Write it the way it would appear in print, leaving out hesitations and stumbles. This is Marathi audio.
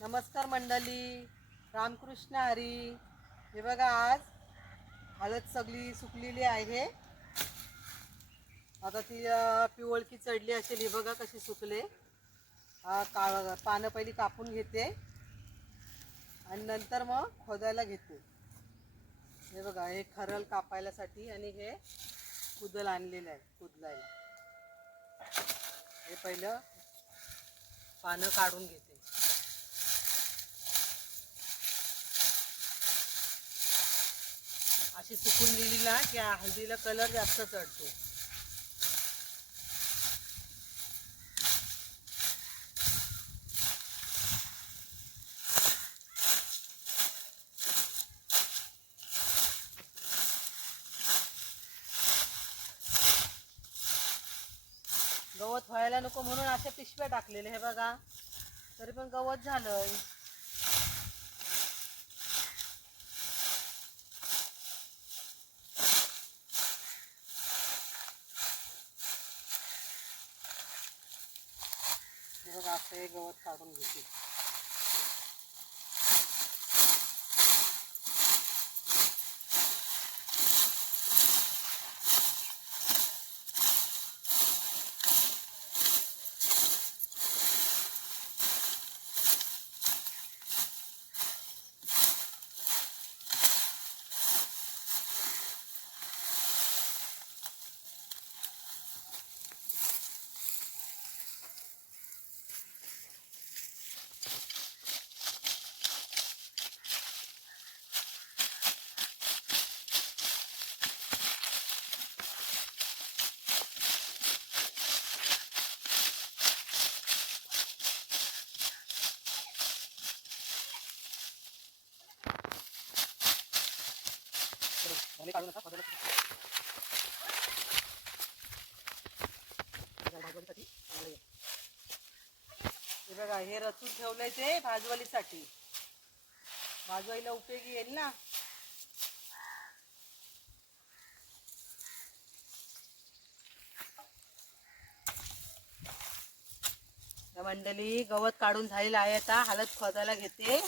नमस्कार मंडळी, रामकृष्ण हरी. हे बघा, आज हळद सगळी सुकलेली आहे. आता ती पिवळकी चढली असेल. हे बघा कशी सुकले. पानं पहिली कापून घेते आणि नंतर मग खोदायला घेते. हे बघा, हे खरल कापायलासाठी आणि हे कुदल आणलेलं आहे कुदलायला. हे पहिलं पानं काढून घेते. अशी सुकून दिली ना की हळदीला कलर जास्त चढतो. गवत व्हायला नको म्हणून अशा पिशव्या टाकलेल्या. हे बघा, तरी पण गवत झालंय. हे बघा, असं हे गवत काढून घेते. हे बघा, हे रचून ठेवलंय ते भाजवलीसाठी. भाजवायला उपयोगी येईल ना. मंडळी, गवत काढून झालेलं आहे. आता हळद खोदायला घेते.